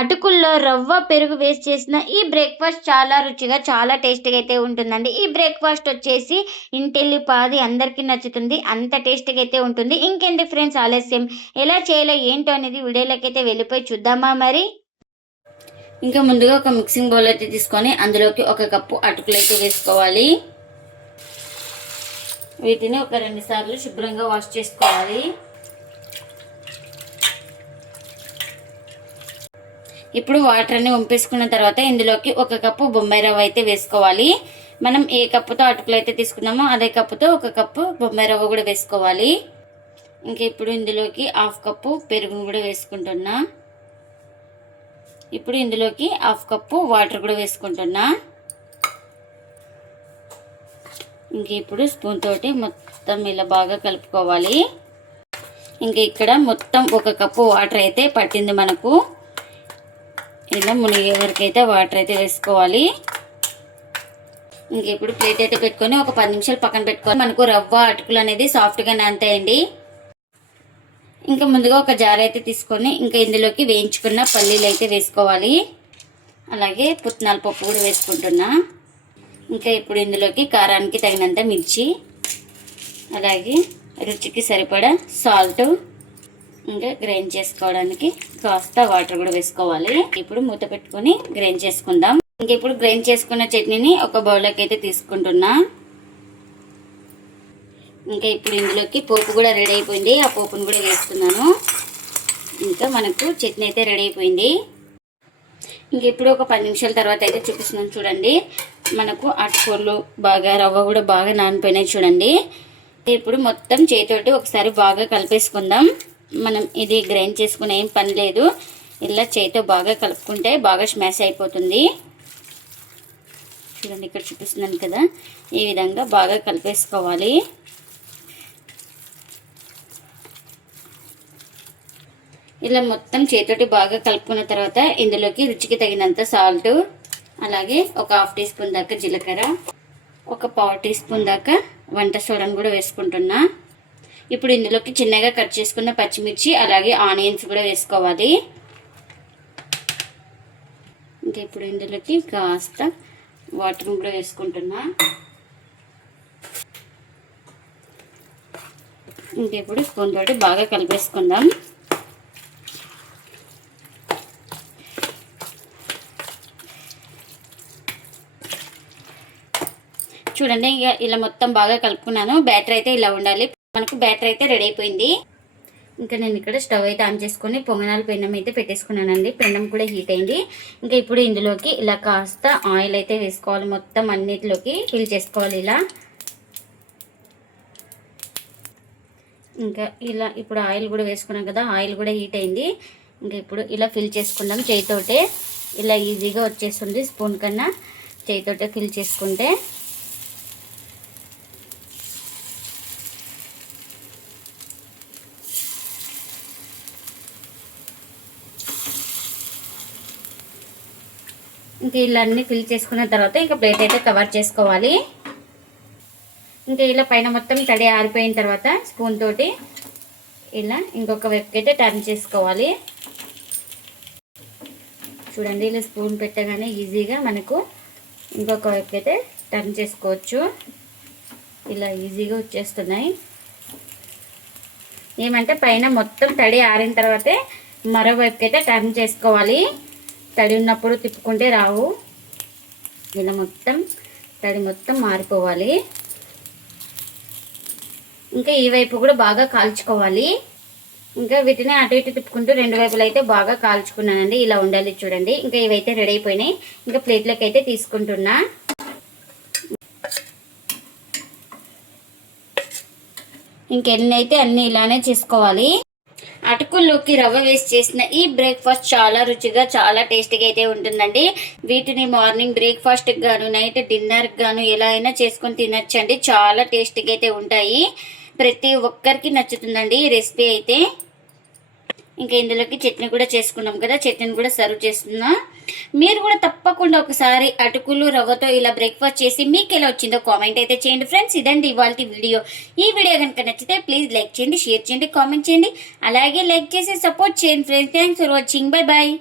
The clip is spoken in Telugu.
అటుకుల్లో రవ్వ, పెరుగు వేసి చేసిన ఈ బ్రేక్‌ఫాస్ట్ చాలా రుచిగా, చాలా టేస్టీగా అయితే ఉంటుందండి. ఈ బ్రేక్‌ఫాస్ట్ వచ్చేసి ఇంటిల్లిపాది అందరికీ నచ్చుతుంది. అంత టేస్టీగా అయితే ఉంటుంది. ఇంకెందుకు ఫ్రెండ్స్ ఆలస్యం, ఎలా చేయాలో ఏంటో అనేది వీడియోలోకైతే వెళ్ళిపోయి చూద్దామా మరి? ఇంకా ముందుగా ఒక మిక్సింగ్ బౌల్ అయితే తీసుకొని అందులోకి 1 కప్పు అటుకులు అయితే వేసుకోవాలి. వీటిని ఒక 2 సార్లు శుభ్రంగా వాష్ చేసుకోవాలి. ఇప్పుడు వాటర్ అన్ని వంపేసుకున్న తర్వాత ఇందులోకి 1 కప్పు బొంబాయి రవ్వ అయితే వేసుకోవాలి. మనం ఏ కప్పుతో అటుకులు అయితే తీసుకున్నామో అదే కప్పుతో 1 కప్పు బొంబాయి రవ్వ కూడా వేసుకోవాలి. ఇంకా ఇప్పుడు ఇందులోకి 1/2 కప్పు పెరుగును కూడా వేసుకుంటున్నా. ఇప్పుడు ఇందులోకి 1/2 కప్పు వాటర్ కూడా వేసుకుంటున్నా. ఇంక ఇప్పుడు స్పూన్ తోటి మొత్తం ఇలా బాగా కలుపుకోవాలి. ఇంక ఇక్కడ మొత్తం 1 కప్పు వాటర్ అయితే పట్టింది మనకు. ఇలా మునిగే వరకు అయితే వాటర్ అయితే వేసుకోవాలి. ఇంక ఇప్పుడు ప్లేట్ అయితే పెట్టుకొని ఒక 10 నిమిషాలు పక్కన పెట్టుకోవాలి. మనకు రవ్వ అటుకులు అనేది సాఫ్ట్గా నానతాయండి. ఇంకా ముందుగా ఒక జార్ అయితే తీసుకొని ఇంకా ఇందులోకి వేయించుకున్న పల్లీలు అయితే వేసుకోవాలి. అలాగే పుట్నాల పప్పు కూడా వేసుకుంటున్నా. ఇంకా ఇప్పుడు ఇందులోకి కారానికి తగినంత మిర్చి, అలాగే రుచికి సరిపడా సాల్ట్, ఇంకా గ్రైండ్ చేసుకోవడానికి కాస్త వాటర్ కూడా వేసుకోవాలి. ఇప్పుడు మూత పెట్టుకొని గ్రైండ్ చేసుకుందాం. ఇంక ఇప్పుడు గ్రైండ్ చేసుకున్న చట్నీని ఒక బౌల్లోకి అయితే తీసుకుంటున్నా. ఇంకా ఇప్పుడు ఇందులోకి పోపు కూడా రెడీ అయిపోయింది. ఆ పోపును కూడా వేస్తున్నాను. ఇంకా మనకు చట్నీ అయితే రెడీ అయిపోయింది. ఇంక ఇప్పుడు ఒక 10 నిమిషాల తర్వాత అయితే చూపిస్తున్నాను చూడండి. మనకు అటుకులు బాగా రవ్వ కూడా బాగా నానిపోయినాయి చూడండి. ఇప్పుడు మొత్తం చేతితోటి ఒకసారి బాగా కలిపేసుకుందాం. మనం ఇది గ్రైండ్ చేసుకునే ఏం పని లేదు. ఇలా చేతితో బాగా కలుపుకుంటే బాగా స్మాష్ అయిపోతుంది. చూడండి ఇక్కడ చూపిస్తున్నాను కదా, ఈ విధంగా బాగా కలిపేసుకోవాలి. ఇలా మొత్తం చేతితోటి బాగా కలుపుకున్న తర్వాత ఇందులోకి రుచికి తగినంత సాల్ట్, అలాగే ఒక 1/2 టీ స్పూన్ దాకా జీలకర్ర, ఒక 1/4 టీ స్పూన్ దాకా వంట సోడాను కూడా వేసుకుంటున్నా. ఇప్పుడు ఇందులోకి చిన్నగా కట్ చేసుకున్న పచ్చిమిర్చి, అలాగే ఆనియన్స్ కూడా వేసుకోవాలి. ఇంకా ఇప్పుడు ఇందులోకి కాస్త వాటర్ కూడా వేసుకుంటున్నా. ఇంకా ఇప్పుడు స్పూన్ తోటి బాగా కలిపేసుకుందాం. చూడండి ఇక ఇలా మొత్తం బాగా కలుపుకున్నాను. బ్యాటర్ అయితే ఇలా ఉండాలి. మనకు బ్యాటర్ అయితే రెడీ అయిపోయింది. ఇంకా నేను ఇక్కడ స్టవ్ అయితే ఆన్ చేసుకొని పొంగనాల పెన్నం అయితే పెట్టేసుకున్నానండి. పెన్నం కూడా హీట్ అయింది. ఇంకా ఇప్పుడు ఇందులోకి ఇలా కాస్త ఆయిల్ అయితే వేసుకోవాలి. మొత్తం అన్నిటిలోకి ఫిల్ చేసుకోవాలి ఇలా. ఇంకా ఇలా ఇప్పుడు ఆయిల్ కూడా వేసుకున్నాం కదా, ఆయిల్ కూడా హీట్ అయింది. ఇంకా ఇప్పుడు ఇలా ఫిల్ చేసుకుందాం చేయితోటే. ఇలా ఈజీగా వచ్చేస్తుంది. స్పూన్ కన్నా చేయితోటే ఫిల్ చేసుకుంటే. ఇంకా ఇలా అన్నీ ఫిల్ చేసుకున్న తర్వాత ఇంకా ప్లేట్ అయితే కవర్ చేసుకోవాలి. ఇంకా ఇలా పైన మొత్తం తడి ఆరిపోయిన తర్వాత స్పూన్ తోటి ఇలా ఇంకొక వైపుకి అయితే టర్న్ చేసుకోవాలి. చూడండి ఇలా స్పూన్ పెట్టగానే ఈజీగా మనకు ఇంకొక వైపుకి అయితే టర్న్ చేసుకోవచ్చు. ఇలా ఈజీగా వచ్చేస్తున్నాయి. ఏమంటే పైన మొత్తం తడి ఆరిన తర్వాతే మరోవైపుకి అయితే టర్న్ చేసుకోవాలి. తడి ఉన్నప్పుడు తిప్పుకుంటే రావు. ఇలా మొత్తం తడి మొత్తం మారిపోవాలి. ఇంకా ఈ వైపు కూడా బాగా కాల్చుకోవాలి. ఇంకా వీటిని అటు ఇటు తిప్పుకుంటూ 2 వైపులు అయితే బాగా కాల్చుకున్నానండి. ఇలా ఉండాలి చూడండి. ఇంకా ఇవైతే రెడీ అయిపోయినాయి. ఇంకా ప్లేట్లోకి అయితే తీసుకుంటున్నా. ఇంకెన్ని అయితే అన్ని ఇలానే చేసుకోవాలి. అటుకుల్లోకి రవ్వ వేసి చేసిన ఈ బ్రేక్ఫాస్ట్ చాలా రుచిగా, చాలా టేస్టీగా అయితే ఉంటుందండి. వీటిని మార్నింగ్ బ్రేక్ఫాస్ట్కి గాను, నైట్ డిన్నర్కి గాను ఎలా అయినా చేసుకొని తినచ్చండి. చాలా టేస్టీగా అయితే ఉంటాయి. ప్రతి ఒక్కరికి నచ్చుతుందండి ఈ రెసిపీ అయితే. ఇంకా ఇందులోకి చట్నీ కూడా చేసుకున్నాం కదా, చట్నీని కూడా సర్వ్ చేస్తున్నా. మీరు కూడా తప్పకుండా ఒకసారి అటుకులు రవ్వతో ఇలా బ్రేక్ఫాస్ట్ చేసి మీకు ఎలా వచ్చిందో కామెంట్ అయితే చేయండి ఫ్రెండ్స్. ఇదండి ఇవాల్టి వీడియో. ఈ వీడియో కనుక నచ్చితే ప్లీజ్ లైక్ చేయండి, షేర్ చేయండి, కామెంట్ చేయండి. అలాగే లైక్ చేసి సపోర్ట్ చేయండి friends. Thanks for watching. Bye bye.